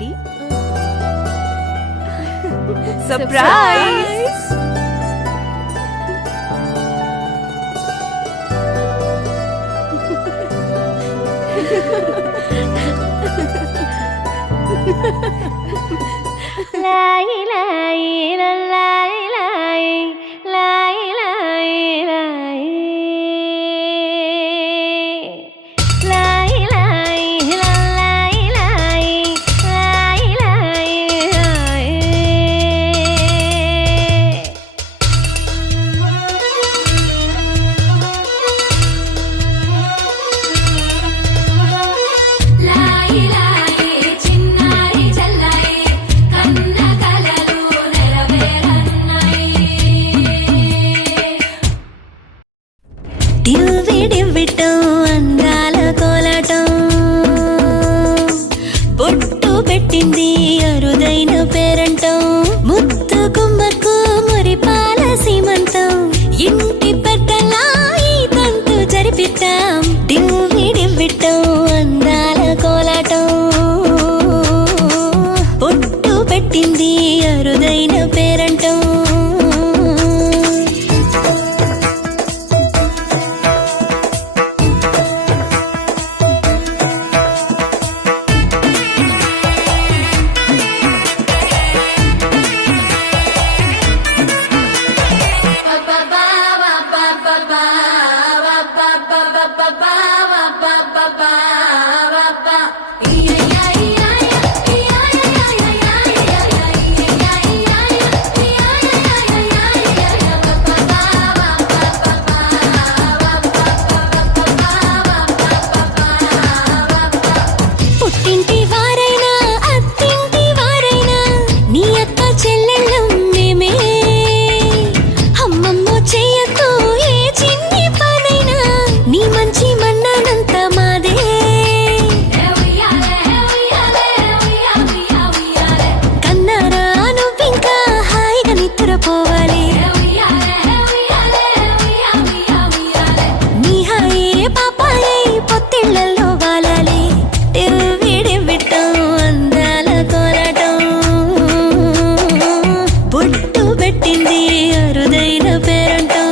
ready? Surprise! Lai lai la lai lai lai lai lai lai lai la lai lai lai lai lai lai చిన్నారి చల్లై కన్న కలలు నెరవేరన్నై టివ్వి డివ్విటం అందాల కోలాటం బొట్టు పెట్టింది అరుదైన పేరంటం ముత్తు గుమ్మకు మురిపాల సీమంతం ఇంటి పెద్దలా ఈ తంతు జరిపిద్దాం టివ్వి డివ్విటం అందాల కోలాటం బొట్టు పెట్టింది అరుదైన పేరంటం పుట్టింటి వారైనా అత్తింటి వారైనా నీ అక్క చెల్లెళ్ళం మేమే అమ్మమ్మ చెయ్యతో ఏ చిన్ని పనైనా నీ మంచి మన్నానంత మాదే కన్నారా నువ్వింకా హాయిగా నిద్రపోవాలి నీ హాయే పాపాయే పొత్తిళ్లలో వాలాలి టివ్విడివ్విటం అందాల కోలాటం బొట్టు పెట్టింది అరుదైన పేరంటం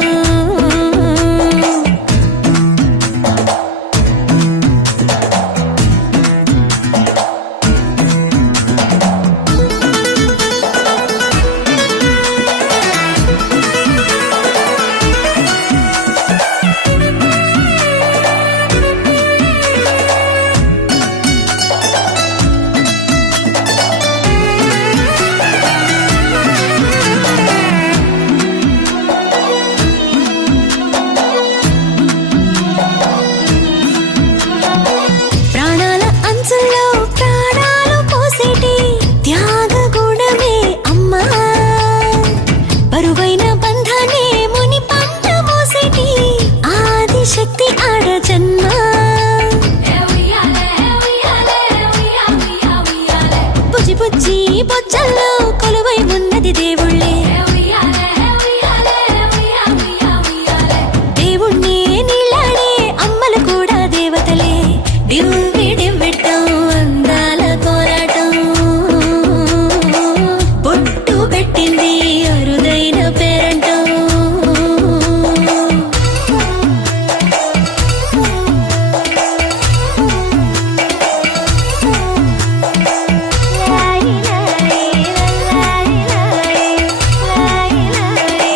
ప్రాణాల అంచుల్లో ప్రాణాలు పోసేటి త్యాగ గుణమే అమ్మా బరువైన బంధాన్ని ముని పంట మోసేటి ఆదిశక్తి ఆడ జన్మ బుజ్జి బుజ్జి బొజ్జల్లో కొలువై ఉన్నది దేవుళ్ళే దేవుణ్ణి నీళ్ళాడే అమ్మలు కూడా దేవతలే డివ్వి డివ్విటం అందాల కోలాటం బొట్టు పెట్టింది అరుదైన పేరంటం lai lai lai lai lai